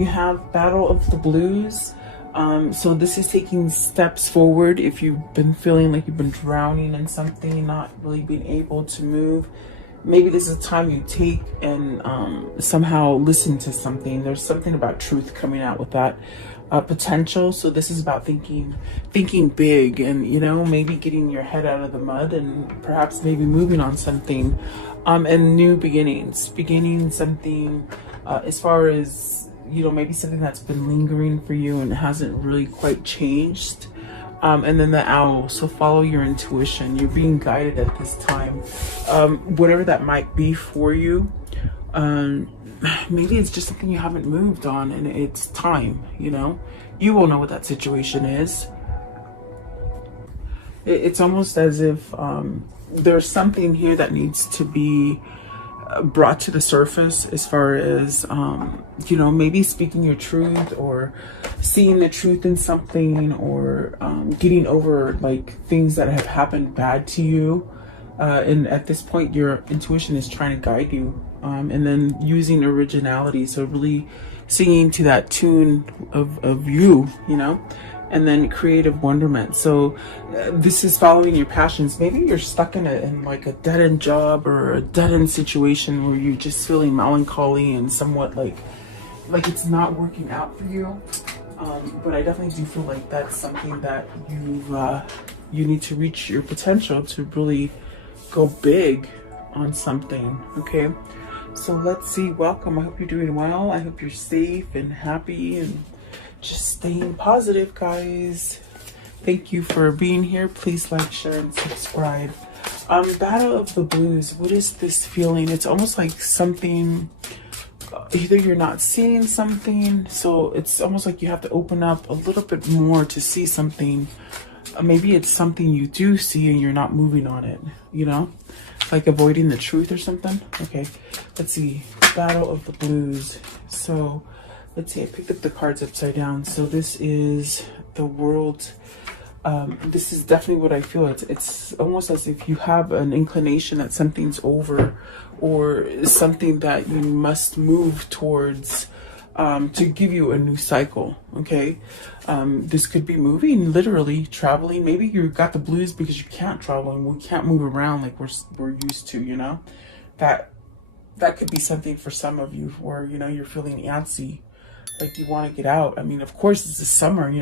You have Battle of the Blues. So this is taking steps forward. If you've been feeling like you've been drowning in something, not really being able to move, maybe this is a time you take and somehow listen to something. There's something about truth coming out with that potential. So this is about thinking big, and maybe getting your head out of the mud, and perhaps maybe moving on something, and new beginning something, as far as maybe something that's been lingering for you and hasn't really quite changed. And then the owl. So follow your intuition. You're being guided at this time. Whatever that might be for you. Maybe it's just something you haven't moved on, and it's time, You will know what that situation is. It's almost as if there's something here that needs to be brought to the surface, as far as maybe speaking your truth, or seeing the truth in something, or getting over like things that have happened bad to you, and at this point your intuition is trying to guide you, and then using originality, so really singing to that tune of you, and then creative wonderment. So this is following your passions. Maybe you're stuck in like a dead-end job or a dead-end situation where you're just feeling melancholy and somewhat like it's not working out for you. But I definitely do feel like that's something that you need to reach your potential to really go big on something. Okay, so let's see. Welcome. I hope you're doing well. I hope you're safe and happy and just staying positive, guys. Thank you for being here. Please like, share, and subscribe. Battle of the Blues. What is this feeling? It's almost like something, either you're not seeing something, so it's almost like you have to open up a little bit more to see something. Maybe it's something you do see and you're not moving on it, like avoiding the truth or something. Okay, let's see. Battle of the Blues. So let's see, I picked up the cards upside down. So this is the World. This is definitely what I feel. It's almost as if you have an inclination that something's over, or something that you must move towards, to give you a new cycle. Okay, this could be moving, literally traveling. Maybe you got the blues because you can't travel and we can't move around like we're used to. That could be something for some of you, where you're feeling antsy, like you want to get out. I mean, of course, this is summer,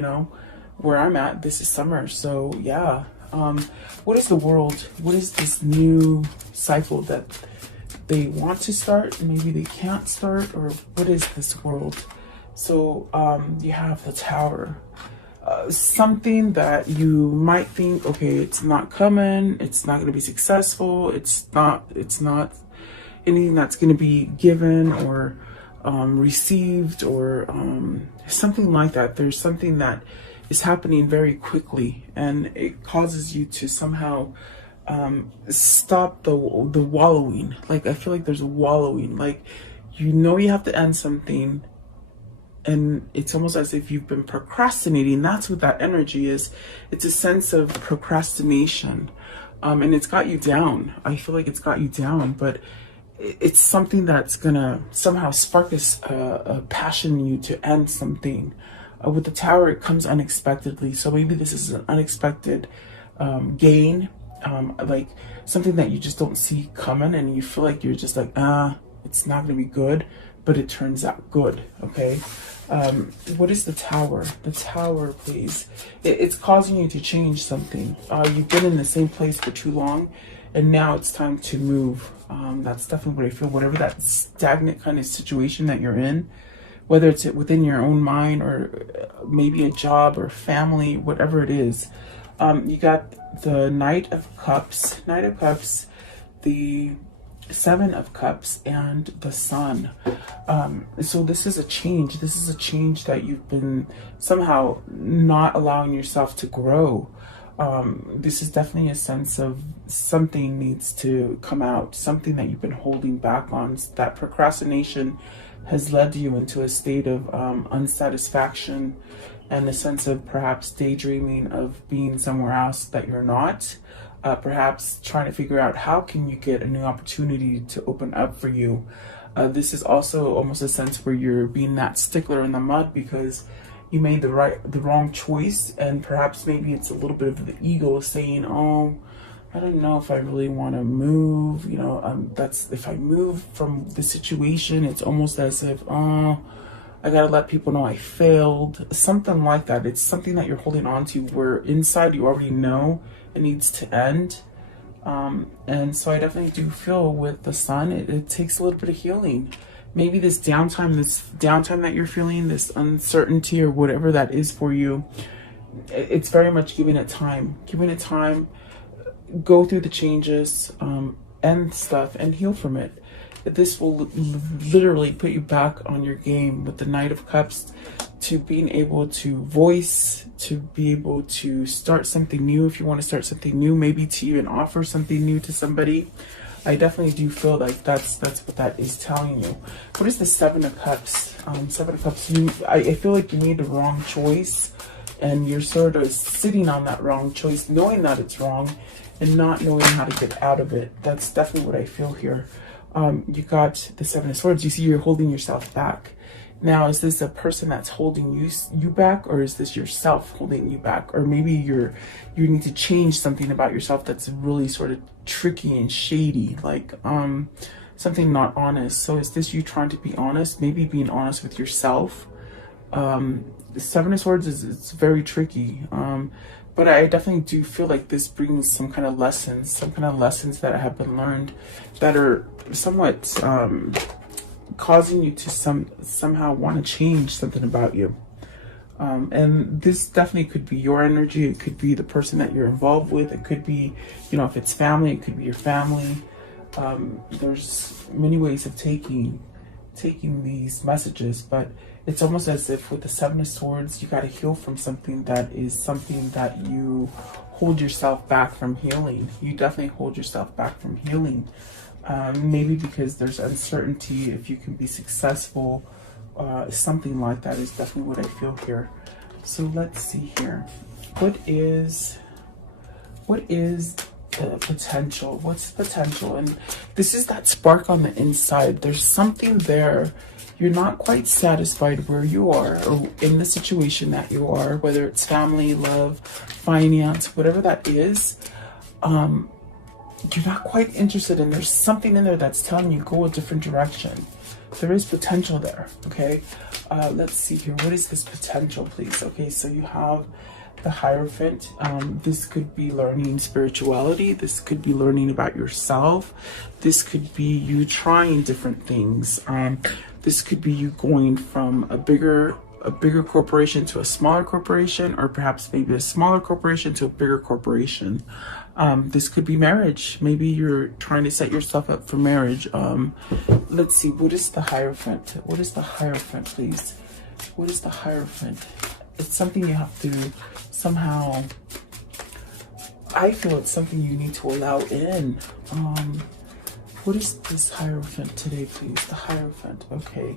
where I'm at, this is summer. So yeah, what is the World? What is this new cycle that they want to start? Maybe they can't start, or what is this World? So you have the Tower. Something that you might think, okay, it's not coming, it's not going to be successful, it's not anything that's going to be given or received, or something like that. There's something that is happening very quickly, and it causes you to somehow stop the wallowing. Like, I feel like there's a wallowing, like you have to end something, and it's almost as if you've been procrastinating. That's what that energy is. It's a sense of procrastination, and it's got you down. I feel like it's got you down, but it's something that's gonna somehow spark a passion in you to end something. With the Tower, it comes unexpectedly. So maybe this is an unexpected gain, like something that you just don't see coming, and you feel like you're just like, it's not gonna be good, but it turns out good. Okay, what is the Tower? The Tower, please. It's causing you to change something. You've been in the same place for too long, and now it's time to move. That's definitely what I feel. Whatever that stagnant kind of situation that you're in, whether it's within your own mind, or maybe a job or family, whatever it is. You got the Knight of Cups, the Seven of Cups, and the Sun. So this is a change. This is a change that you've been somehow not allowing yourself to grow. This is definitely a sense of something needs to come out, something that you've been holding back on. That procrastination has led you into a state of unsatisfaction, and a sense of perhaps daydreaming of being somewhere else that you're not. Perhaps trying to figure out how can you get a new opportunity to open up for you. This is also almost a sense where you're being that stickler in the mud because you made the wrong choice, and perhaps maybe it's a little bit of the ego saying, oh, I don't know if I really want to move, you know, that's, if I move from the situation, it's almost as if, oh, I gotta let people know I failed, something like that. It's something that you're holding on to where inside you already know it needs to end. And so I definitely do feel with the sun, it takes a little bit of healing. Maybe this downtime that you're feeling, this uncertainty or whatever that is for you, it's very much giving it time, go through the changes, and stuff, and heal from it. This will literally put you back on your game with the Knight of Cups, to being able to voice, to be able to start something new if you want to start something new, maybe to even offer something new to somebody. I definitely do feel like that's what that is telling you. What is the Seven of Cups? Seven of Cups, I feel like you made the wrong choice, and you're sort of sitting on that wrong choice, knowing that it's wrong and not knowing how to get out of it. That's definitely what I feel here. You got the Seven of Swords. You see you're holding yourself back. Now, is this a person that's holding you back, or is this yourself holding you back? Or maybe you need to change something about yourself that's really sort of tricky and shady, like something not honest. So is this you trying to be honest? Maybe being honest with yourself. The Seven of Swords it's very tricky. But I definitely do feel like this brings some kind of lessons that have been learned that are somewhat causing you to somehow want to change something about you. And this definitely could be your energy. It could be the person that you're involved with. It could be, you know, if it's family, it could be your family. There's many ways of taking these messages, but it's almost as if with the Seven of Swords, you got to heal from something that you hold yourself back from healing. You definitely hold yourself back from healing. Maybe because there's uncertainty if you can be successful. Something like that is definitely what I feel here. So let's see here. What is the potential? What's the potential? And this is that spark on the inside. There's something there. You're not quite satisfied where you are or in the situation that you are, whether it's family, love, finance, whatever that is. You're not quite interested, and there's something in there that's telling you go a different direction. There is potential there, okay? Let's see here. What is this potential, please? Okay, so you have the Hierophant. This could be learning spirituality. This could be learning about yourself. This could be you trying different things. This could be you going from a bigger corporation to a smaller corporation, or perhaps maybe a smaller corporation to a bigger corporation. This could be marriage. Maybe you're trying to set yourself up for marriage. Let's see. What is the Hierophant? What is the Hierophant, please? What is the Hierophant? It's something you have to somehow, I feel it's something you need to allow in. What is this Hierophant today, please? The Hierophant. Okay.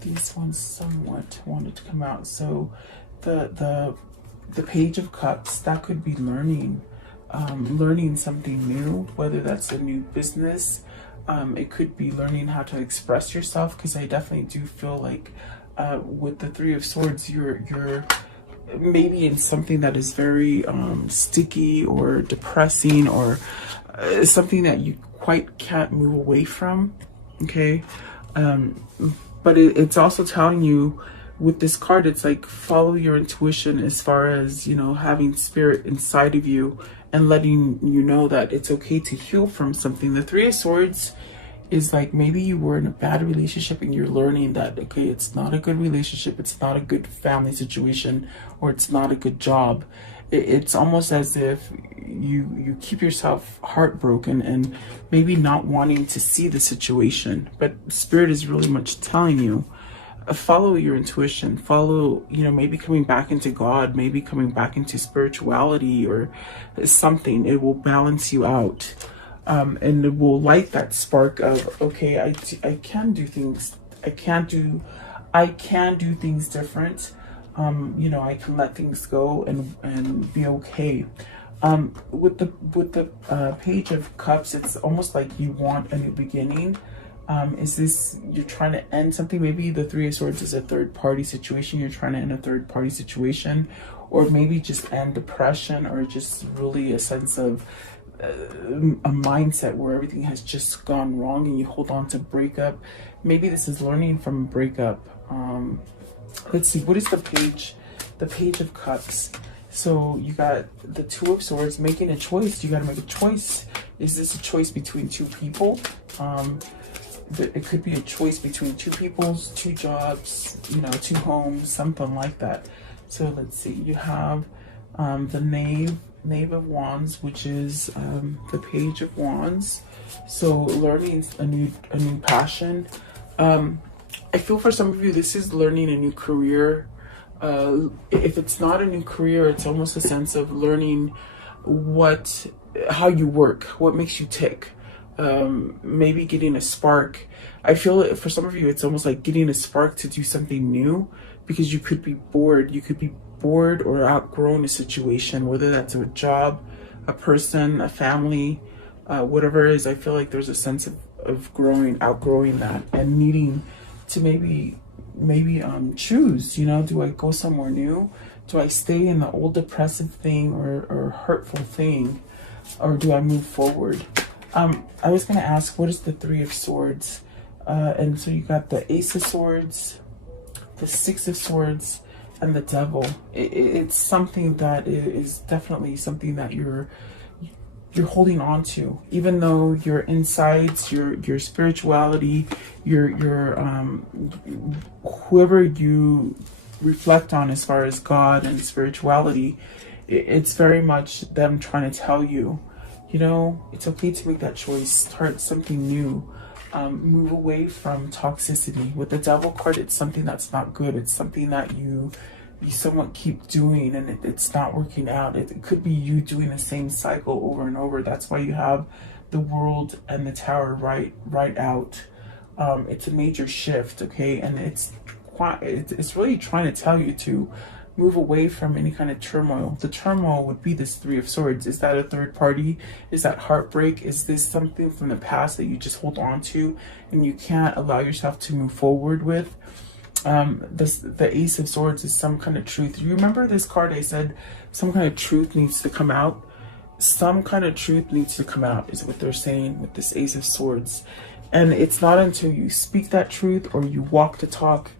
These ones somewhat wanted to come out. So the Page of Cups, that could be learning. Learning something new, whether that's a new business. It could be learning how to express yourself, because I definitely do feel like with the Three of Swords, you're maybe in something that is very sticky or depressing, or something that you quite can't move away from, okay? But it's also telling you with this card, it's like follow your intuition as far as, you know, having spirit inside of you and letting you know that it's okay to heal from something. The Three of Swords is like maybe you were in a bad relationship and you're learning that, okay, it's not a good relationship, it's not a good family situation, or it's not a good job. It's almost as if you keep yourself heartbroken and maybe not wanting to see the situation, but Spirit is really much telling you, follow your intuition, follow, you know, maybe coming back into God, maybe coming back into spirituality or something. It will balance you out, and it will light that spark of, okay, I can do things, I can do things different. You know, I can let things go and be okay. With the Page of Cups, it's almost like you want a new beginning, Is this, you're trying to end something? Maybe the Three of Swords is a third party situation. You're trying to end a third party situation, or maybe just end depression, or just really a sense of a mindset where everything has just gone wrong and you hold on to breakup. Maybe this is learning from a breakup. Let's see, what is the page? The Page of Cups. So you got the Two of Swords, making a choice. You got to make a choice. Is this a choice between two people? It could be a choice between two peoples, two jobs, you know, two homes, something like that. So let's see, you have the Knave of Wands, which is the Page of Wands. So learning a new passion. I feel for some of you, this is learning a new career. If it's not a new career, it's almost a sense of learning how you work, what makes you tick. Maybe getting a spark. I feel for some of you, it's almost like getting a spark to do something new, because you could be bored. You could be bored or outgrown a situation, whether that's a job, a person, a family, whatever it is. I feel like there's a sense of outgrowing that, and needing to maybe choose, you know, do I go somewhere new? Do I stay in the old depressive thing or hurtful thing, or do I move forward? I was going to ask, what is the Three of Swords? And so you got the Ace of Swords, the Six of Swords, and the Devil. It's something that is definitely something that you're holding on to, even though your insights, your spirituality, your whoever you reflect on as far as God and spirituality, it's very much them trying to tell you, you know, it's okay to make that choice, start something new, move away from toxicity. With the Devil card, it's something that's not good. It's something that you somewhat keep doing, and it's not working out. It could be you doing the same cycle over and over. That's why you have the World and the Tower right out. It's a major shift, okay, and it's really trying to tell you to move away from any kind of turmoil. The turmoil would be this Three of Swords. Is that a third party? Is that heartbreak? Is this something from the past that you just hold on to and you can't allow yourself to move forward with? The Ace of Swords is some kind of truth. You remember this card? I said some kind of truth needs to come out. Some kind of truth needs to come out is what they're saying with this Ace of Swords. And it's not until you speak that truth or you walk the talk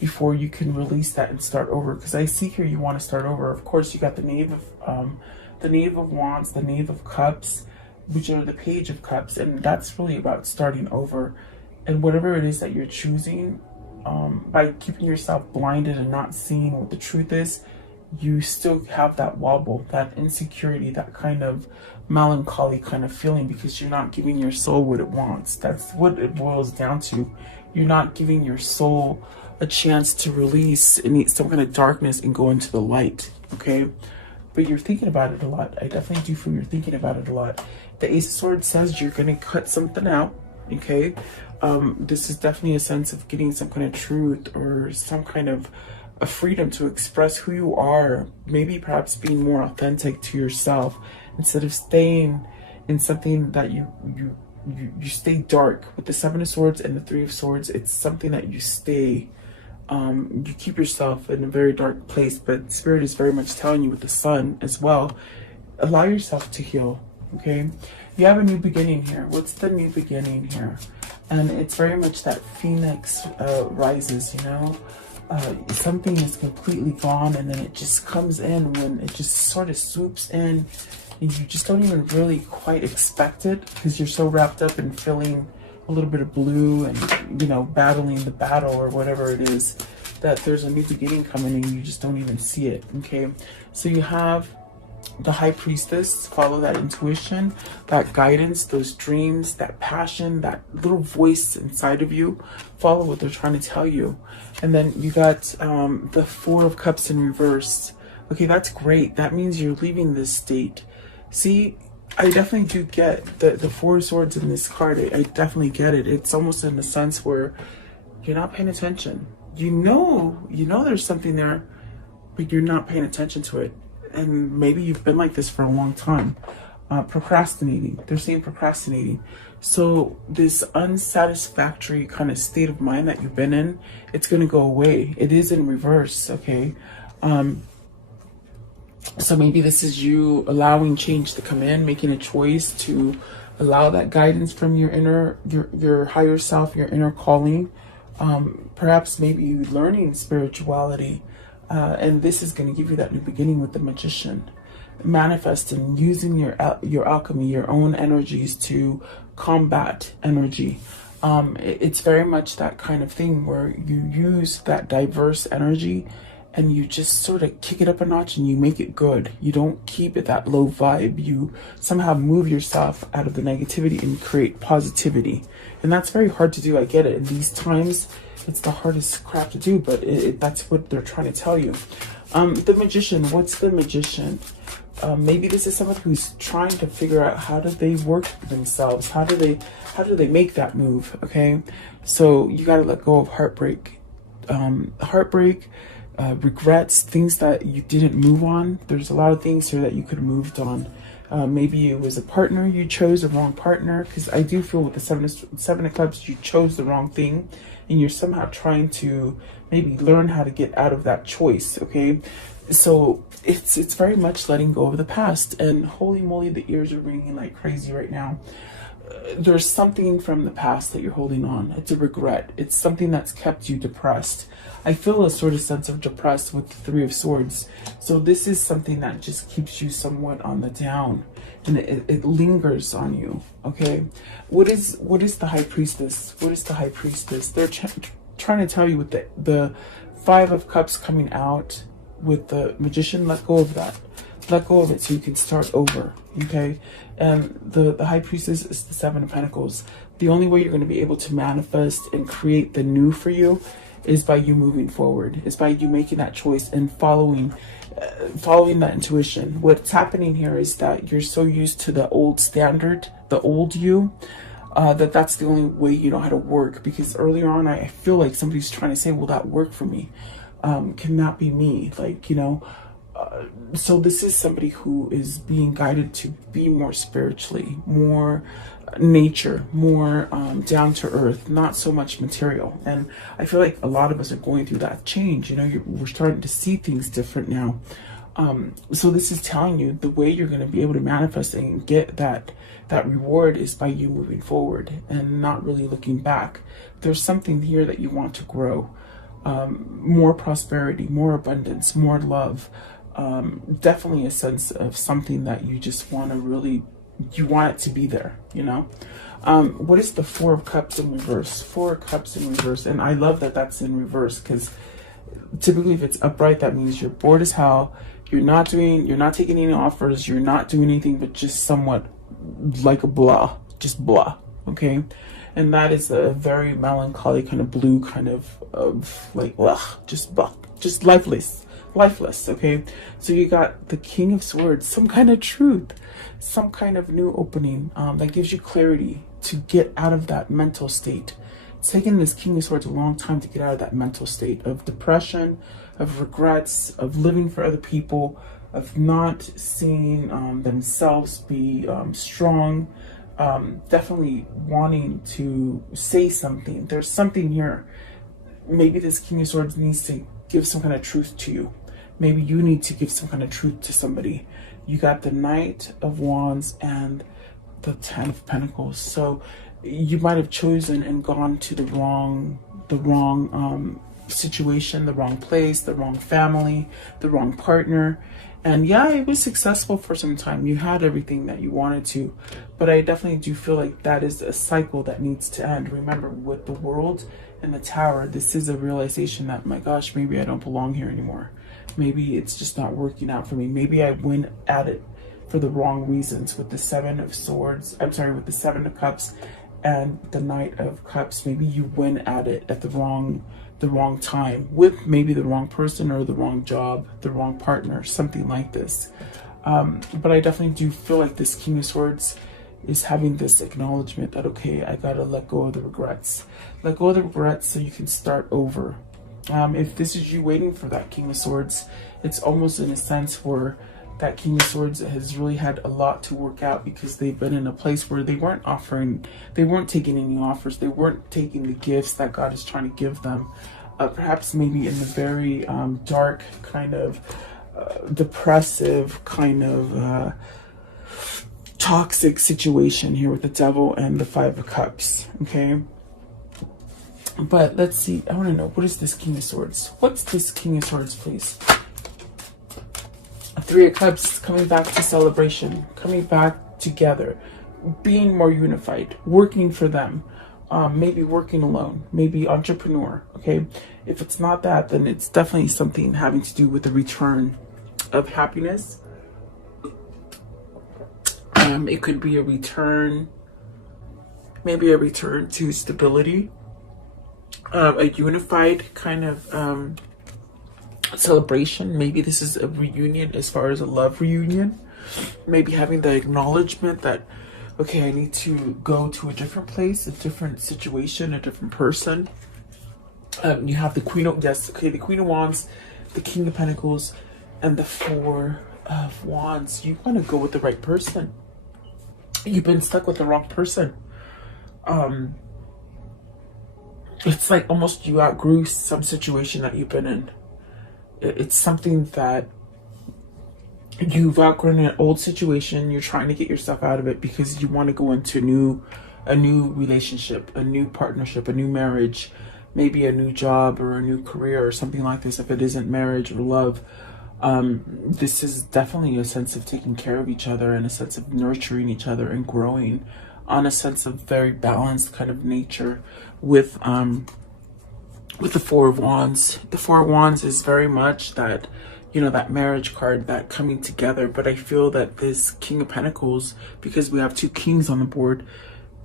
before you can release that and start over. Because I see here you want to start over. Of course, you got the Knave of Wands, the Knave of Cups, which are the Page of Cups, and that's really about starting over. And whatever it is that you're choosing, by keeping yourself blinded and not seeing what the truth is, you still have that wobble, that insecurity, that kind of melancholy kind of feeling, because you're not giving your soul what it wants. That's what it boils down to. You're not giving your soul a chance to release some kind of darkness and go into the light, okay? But you're thinking about it a lot. I definitely do feel you're thinking about it a lot. The Ace of Swords says you're going to cut something out, okay? This is definitely a sense of getting some kind of truth or some kind of a freedom to express who you are, maybe perhaps being more authentic to yourself instead of staying in something that you stay dark. With the Seven of Swords and the Three of Swords, it's something that you stay, you keep yourself in a very dark place, but Spirit is very much telling you with the Sun as well, allow yourself to heal, okay? You have a new beginning here. What's the new beginning here? And it's very much that phoenix rises, you know? Something is completely gone and then it just comes in when it just sort of swoops in, and you just don't even really quite expect it because you're so wrapped up in feeling a little bit of blue and, you know, battling the battle or whatever it is, that there's a new beginning coming and you just don't even see it, okay? So you have the High Priestess, follow that intuition, that guidance, those dreams, that passion, that little voice inside of you, follow what they're trying to tell you. And then you got the Four of Cups in reverse. Okay, that's great. That means you're leaving this state. See, I definitely do get the Four of Swords in this card. I definitely get it. It's almost in a sense where you're not paying attention. You know there's something there, but you're not paying attention to it. And maybe you've been like this for a long time. procrastinating. They're saying procrastinating. So this unsatisfactory kind of state of mind that you've been in, it's going to go away. It is in reverse, okay? So maybe this is you allowing change to come in, making a choice to allow that guidance from your inner, your higher self, your inner calling. Perhaps maybe you learning spirituality, and this is going to give you that new beginning with the Magician. Manifesting, using your alchemy, your own energies to combat energy. It's very much that kind of thing where you use that diverse energy and you just sort of kick it up a notch and you make it good. You don't keep it that low vibe. You somehow move yourself out of the negativity and create positivity. And that's very hard to do. I get it. In these times, it's the hardest crap to do, but that's what they're trying to tell you. The Magician, what's the Magician? Maybe this is someone who's trying to figure out how do they work themselves? How do they make that move? Okay. So you got to let go of heartbreak, regrets, things that you didn't move on. There's a lot of things here that you could have moved on. Maybe it was a partner, you chose the wrong partner, because I do feel with the seven of clubs, you chose the wrong thing and you're somehow trying to maybe learn how to get out of that choice. Okay. So it's very much letting go of the past, and holy moly, the ears are ringing like crazy right now. There's something from the past that you're holding on. It's a regret. It's something that's kept you depressed. I feel a sort of sense of depressed with the Three of Swords. So this is something that just keeps you somewhat on the down, and it lingers on you. Okay. What is the High Priestess? What is the High Priestess? They're trying to tell you with the Five of Cups coming out, with the Magician, let go of that. Let go of it so you can start over, okay? And the High Priestess is the Seven of Pentacles. The only way you're going to be able to manifest and create the new for you is by you moving forward. Is by you making that choice and following that intuition. What's happening here is that you're so used to the old standard, the old you, that's the only way you know how to work. Because earlier on, I feel like somebody's trying to say, will that work for me? Can that be me? Like, you know, so this is somebody who is being guided to be more spiritually, more nature, more down to earth, not so much material. And I feel like a lot of us are going through that change. You know, we're starting to see things different now. So this is telling you the way you're going to be able to manifest and get that reward is by you moving forward and not really looking back. There's something here that you want to grow. More prosperity, more abundance, more love. Definitely a sense of something that you just want to really, you want it to be there, you know. What is the Four of Cups in reverse? Four of Cups in reverse. And I love that that's in reverse, because typically if it's upright, that means you're bored as hell. You're not taking any offers. You're not doing anything but just somewhat like a blah, just blah. Okay. And that is a very melancholy kind of blue kind of like, ugh, just lifeless, okay? So you got the King of Swords, some kind of truth, some kind of new opening that gives you clarity to get out of that mental state. It's taken this King of Swords a long time to get out of that mental state of depression, of regrets, of living for other people, of not seeing themselves be strong, definitely wanting to say something. There's something here. Maybe this King of Swords needs to give some kind of truth to you. Maybe you need to give some kind of truth to somebody. You got the Knight of Wands and the Ten of Pentacles. So you might have chosen and gone to the wrong situation, the wrong place, the wrong family, the wrong partner. And yeah, it was successful for some time. You had everything that you wanted to, but I definitely do feel like that is a cycle that needs to end. Remember, with the World and the Tower, this is a realization that, my gosh, maybe I don't belong here anymore. Maybe it's just not working out for me. Maybe I went at it for the wrong reasons with the Seven of Swords. I'm sorry, with the Seven of Cups and the Knight of Cups. Maybe you went at it at the wrong time with maybe the wrong person or the wrong job, the wrong partner, something like this. But I definitely do feel like this King of Swords is having this acknowledgement that, okay, I gotta let go of the regrets. Let go of the regrets so you can start over. If this is you waiting for that King of Swords, it's almost in a sense where That King of Swords has really had a lot to work out because they've been in a place where they weren't taking any offers, they weren't taking the gifts that God is trying to give them. Perhaps maybe in the very dark, kind of depressive, kind of toxic situation here with the Devil and the Five of Cups, okay? But let's see, I want to know, what is this King of Swords? What's this King of Swords, please? Three of Cups, coming back to celebration, coming back together, being more unified, working for them, maybe working alone, maybe entrepreneur, okay? If it's not that, then it's definitely something having to do with the return of happiness. It could be a return, maybe a return to stability, a unified kind of celebration. Maybe this is a reunion as far as a love reunion. Maybe having the acknowledgement that, okay, I need to go to a different place, a different situation, a different person. You have the Queen of, yes, okay, the Queen of Wands, the King of Pentacles, and the Four of Wands. You want to go with the right person. You've been stuck with the wrong person. It's like almost you outgrew some situation that you've been in. It's something that you've outgrown an old situation. You're trying to get yourself out of it because you want to go into a new relationship, a new partnership, a new marriage, maybe a new job or a new career or something like this. If it isn't marriage or love, this is definitely a sense of taking care of each other and a sense of nurturing each other and growing on a sense of very balanced kind of nature with the Four of Wands. The Four of Wands is very much that, you know, that marriage card, that coming together. But I feel that this King of Pentacles, because we have two kings on the board,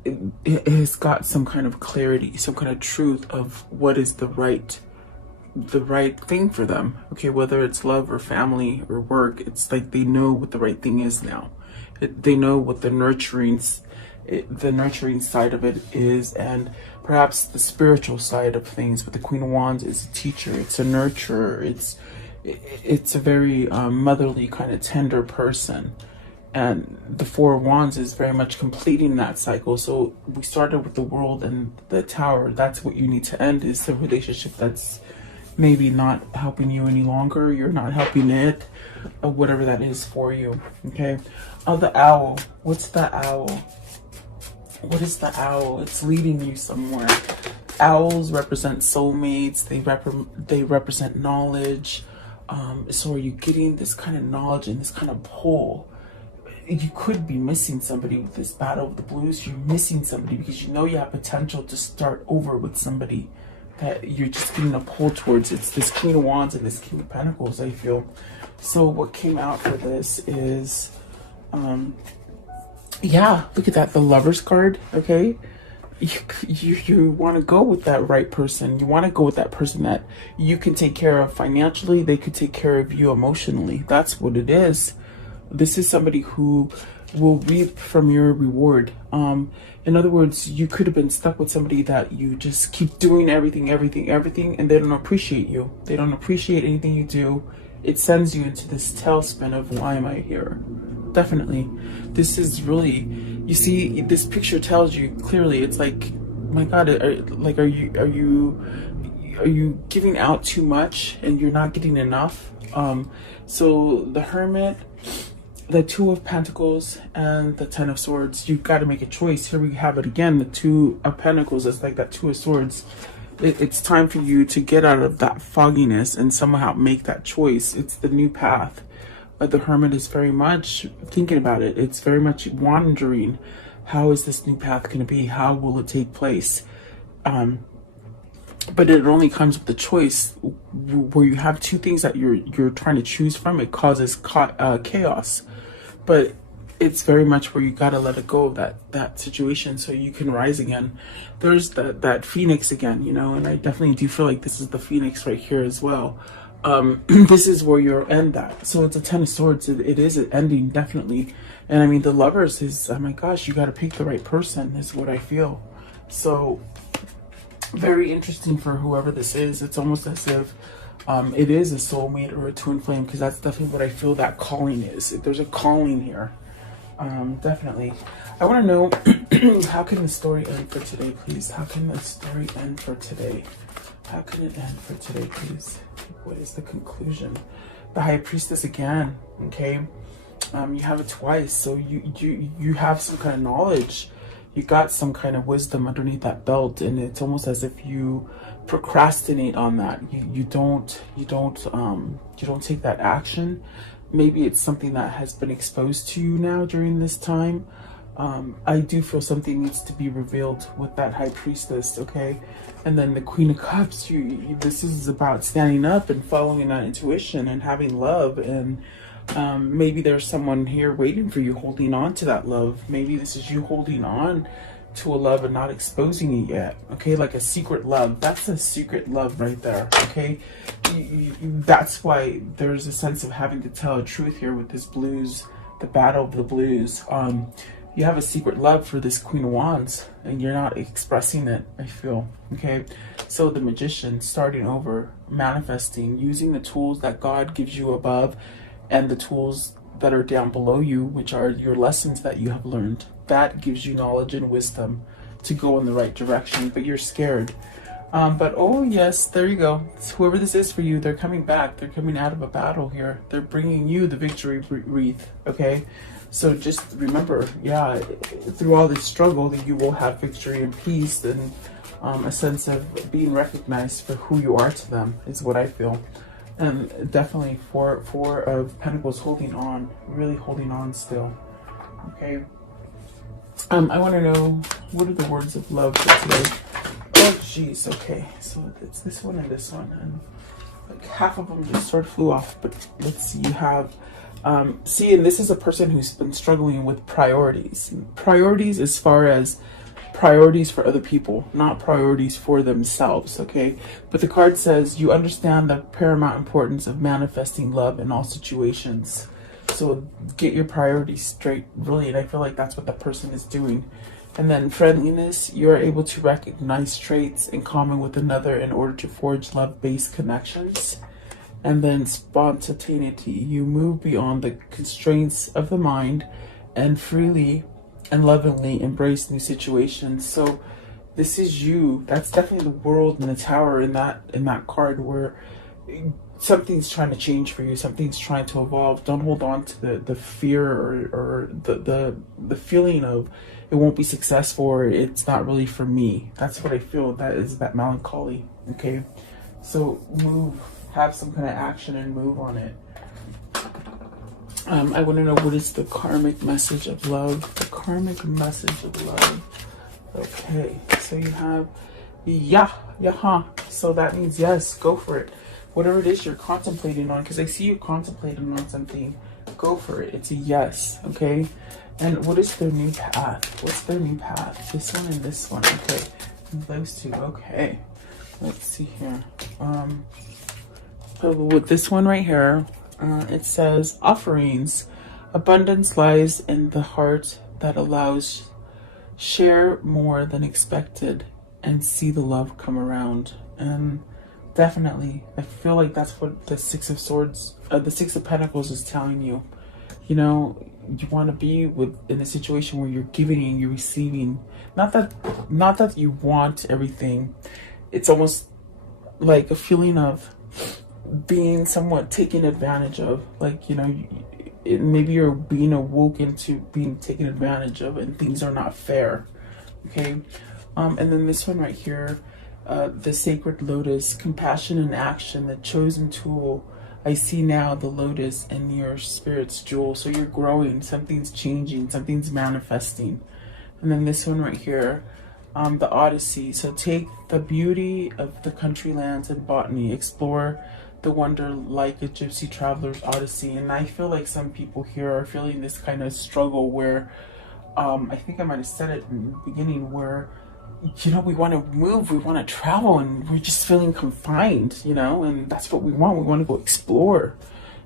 it has got some kind of clarity, some kind of truth of what is the right thing for them. Okay, whether it's love or family or work, it's like they know what the right thing is now. They know what the nurturing side of it is, and perhaps the spiritual side of things. But the Queen of Wands is a teacher, it's a nurturer, it's a very motherly kind of tender person. And the Four of Wands is very much completing that cycle. So we started with the World and the Tower. That's what you need to end, is the relationship that's maybe not helping you any longer. You're not helping it, or whatever that is for you. Okay. The Owl. What's the Owl? What is the Owl? It's leading you somewhere. Owls represent soulmates. They represent knowledge. So are you getting this kind of knowledge and this kind of pull? You could be missing somebody with this Battle of the Blues. You're missing somebody because you know you have potential to start over with somebody that you're just getting a pull towards. It's this Queen of Wands and this King of Pentacles, I feel. So what came out for this is, yeah, look at that, the Lover's card, okay? You want to go with that right person. You want to go with that person that you can take care of financially. They could take care of you emotionally. That's what it is. This is somebody who will reap from your reward. In other words, you could have been stuck with somebody that you just keep doing everything, and they don't appreciate you. They don't appreciate anything you do. It sends you into this tailspin of, why am I here? Definitely. This is really, you see, this picture tells you clearly, it's like, my God, are you giving out too much and you're not getting enough? So the Hermit, the Two of Pentacles, and the Ten of Swords, you've got to make a choice. Here we have it again, the Two of Pentacles. It's like that Two of Swords. It's time for you to get out of that fogginess and somehow make that choice. It's the new path. But the Hermit is very much thinking about it. It's very much wondering, how is this new path going to be? How will it take place? But it only comes with the choice where you have two things that you're trying to choose from. It causes chaos. But it's very much where you got to let it go of that situation so you can rise again. There's that Phoenix again, you know, and I definitely do feel like this is the Phoenix right here as well. This is where you'll end that. So it's a Ten of Swords. It is an ending, definitely. And I mean, the Lovers is, oh my gosh, you got to pick the right person is what I feel. So very interesting for whoever this is. It's almost as if It is a soulmate or a twin flame, because that's definitely what I feel that calling is. There's a calling here. Definitely. I want to know, how can the story end for today, please? How can the story end for today? How can it end for today, please? What is the conclusion? The High Priestess again, okay? You have it twice, so you have some kind of knowledge. You got some kind of wisdom underneath that belt, and it's almost as if you procrastinate on that. You don't take that action. Maybe it's something that has been exposed to you now during this time. I do feel something needs to be revealed with that High Priestess, okay? And then the Queen of Cups, this is about standing up and following that intuition and having love. And maybe there's someone here waiting for you, holding on to that love. Maybe this is you holding on to a love and not exposing it yet, okay? Like a secret love. That's a secret love right there, okay? That's why there's a sense of having to tell a truth here with this blues, the battle of the blues. You have a secret love for this Queen of Wands, and you're not expressing it, I feel, okay? So the Magician, starting over, manifesting, using the tools that God gives you above and the tools that are down below you, which are your lessons that you have learned. That gives you knowledge and wisdom to go in the right direction, but you're scared. But oh yes, there you go. Whoever this is for you, they're coming back. They're coming out of a battle here. They're bringing you the victory wreath, okay? So just remember, yeah, through all this struggle, that you will have victory and peace, and a sense of being recognized for who you are to them is what I feel. And definitely four of Pentacles, holding on, really holding on still, okay? I want to know, what are the words of love for today? Oh, jeez, okay. So it's this one and this one, and like half of them just sort of flew off. But let's see, you have, and this is a person who's been struggling with priorities. Priorities as far as priorities for other people, not priorities for themselves, okay? But the card says you understand the paramount importance of manifesting love in all situations. So get your priorities straight, really, and I feel like that's what the person is doing. And then friendliness, you are able to recognize traits in common with another in order to forge love-based connections. And then spontaneity, you move beyond the constraints of the mind and freely and lovingly embrace new situations. So this is you. That's definitely the World and the Tower in that card, where something's trying to change for you, something's trying to evolve. Don't hold on to the fear or the feeling of it won't be successful, or it's not really for me. That's what I feel. That is that melancholy, okay? So move, have some kind of action and move on it. I want to know, what is the karmic message of love? The karmic message of love. Okay, so you have so that means yes, go for it. Whatever it is you're contemplating on, because I see you contemplating on something, go for it. It's a yes, okay? And what is their new path? What's their new path? This one and this one, okay. And those two, okay. Let's see here. With this one right here, it says offerings. Abundance lies in the heart that allows share more than expected and see the love come around. And definitely, I feel like that's what the Six of Swords, the Six of Pentacles is telling you. You know, you want to be in a situation where you're giving and you're receiving. Not that you want everything. It's almost like a feeling of being somewhat taken advantage of. Like, you know, maybe you're being awoken to being taken advantage of, and things are not fair. Okay, and then this one right here. The sacred lotus, compassion in action, the chosen tool. I see now the lotus in your spirit's jewel. So you're growing, something's changing, something's manifesting. And then this one right here, the Odyssey. So take the beauty of the country lands and botany, explore the wonder like a gypsy traveler's odyssey. And I feel like some people here are feeling this kind of struggle where, I think I might have said it in the beginning, where, you know, we want to move, we want to travel, and we're just feeling confined, you know, and that's what we want. We want to go explore.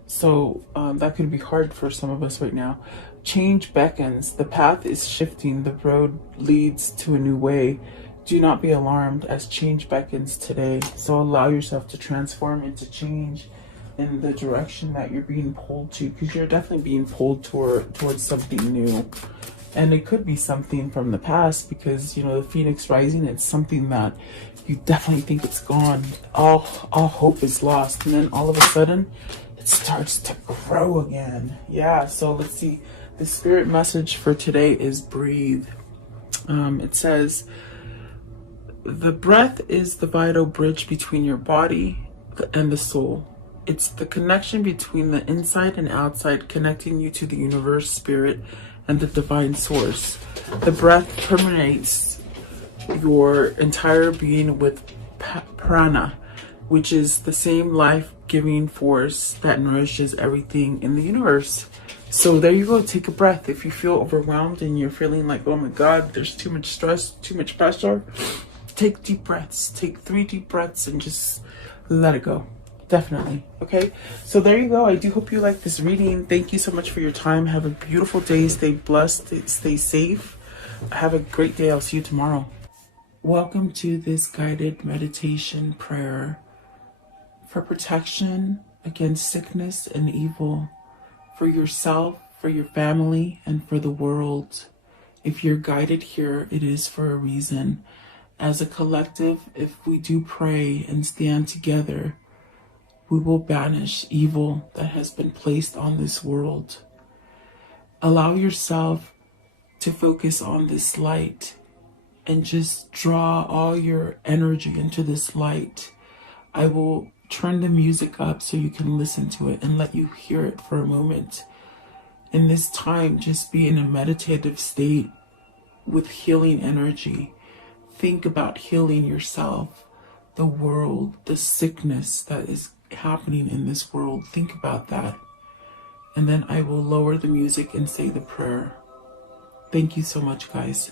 So that could be hard for some of us right now. Change beckons. The path is shifting. The road leads to a new way. Do not be alarmed as change beckons today. So allow yourself to transform into change in the direction that you're being pulled to, because you're definitely being pulled towards something new. And it could be something from the past, because, you know, the Phoenix rising, it's something that you definitely think it's gone. All hope is lost. And then all of a sudden, it starts to grow again. Yeah, so let's see. The spirit message for today is breathe. It says, the breath is the vital bridge between your body and the soul. It's the connection between the inside and outside, connecting you to the universe, spirit, and the divine source. The breath permeates your entire being with prana, which is the same life-giving force that nourishes everything in the universe. So there you go, take a breath. If you feel overwhelmed and you're feeling like, oh my God, there's too much stress, too much pressure, take deep breaths. Take 3 deep breaths and just let it go. Definitely. Okay, so there you go. I do hope you like this reading. Thank you so much for your time. Have a beautiful day. Stay blessed. Stay safe. Have a great day. I'll see you tomorrow. Welcome to this guided meditation prayer for protection against sickness and evil, for yourself, for your family, and for the world. If you're guided here, it is for a reason. As a collective, if we do pray and stand together, we will banish evil that has been placed on this world. Allow yourself to focus on this light and just draw all your energy into this light. I will turn the music up so you can listen to it and let you hear it for a moment. In this time, just be in a meditative state with healing energy. Think about healing yourself, the world, the sickness that is happening in this world. Think about that. And then I will lower the music and say the prayer. Thank you so much, guys.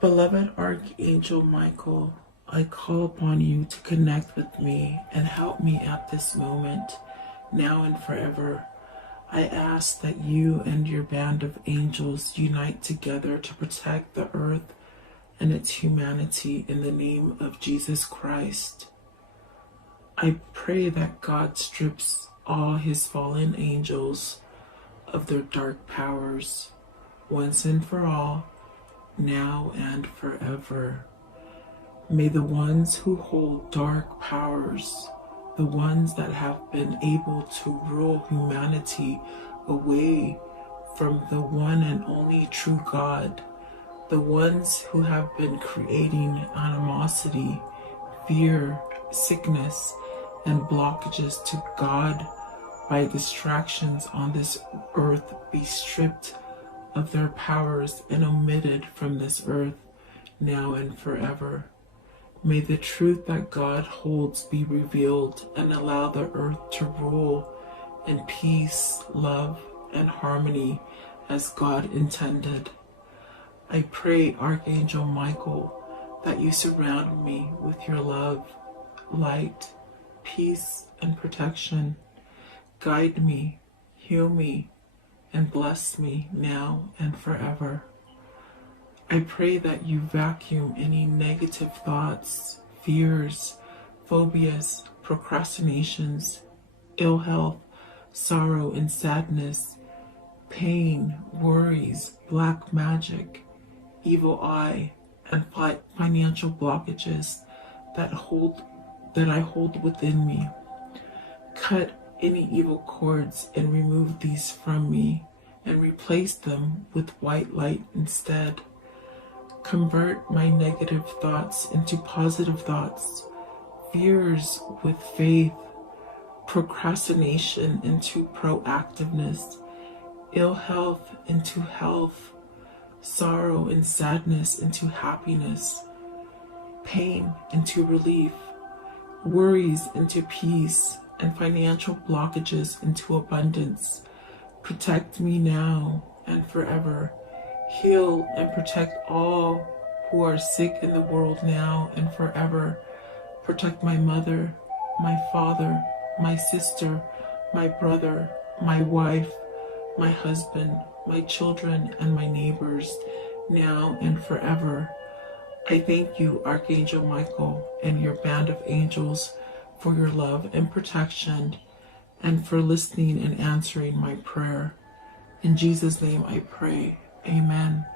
Beloved Archangel Michael, I call upon you to connect with me and help me at this moment, now and forever. I ask that you and your band of angels unite together to protect the earth and its humanity in the name of Jesus Christ. I pray that God strips all his fallen angels of their dark powers once and for all, now and forever. May the ones who hold dark powers, the ones that have been able to rule humanity away from the one and only true God, the ones who have been creating animosity, fear, sickness, and blockages to God by distractions on this earth be stripped of their powers and omitted from this earth, now and forever. May the truth that God holds be revealed and allow the earth to rule in peace, love, and harmony as God intended. I pray, Archangel Michael, that you surround me with your love, light, peace, and protection. Guide me, heal me, and bless me now and forever. I pray that you vacuum any negative thoughts, fears, phobias, procrastinations, ill health, sorrow and sadness, pain, worries, black magic, evil eye, and financial blockages that I hold within me. Cut any evil cords and remove these from me and replace them with white light instead. Convert my negative thoughts into positive thoughts, fears with faith, procrastination into proactiveness, ill health into health, sorrow and sadness into happiness, pain into relief, worries into peace, and financial blockages into abundance. Protect me now and forever. Heal and protect all who are sick in the world now and forever. Protect my mother, my father, my sister, my brother, my wife, my husband, my children, and my neighbors, now and forever. I thank you, Archangel Michael, and your band of angels for your love and protection, and for listening and answering my prayer. In Jesus' name I pray. Amen.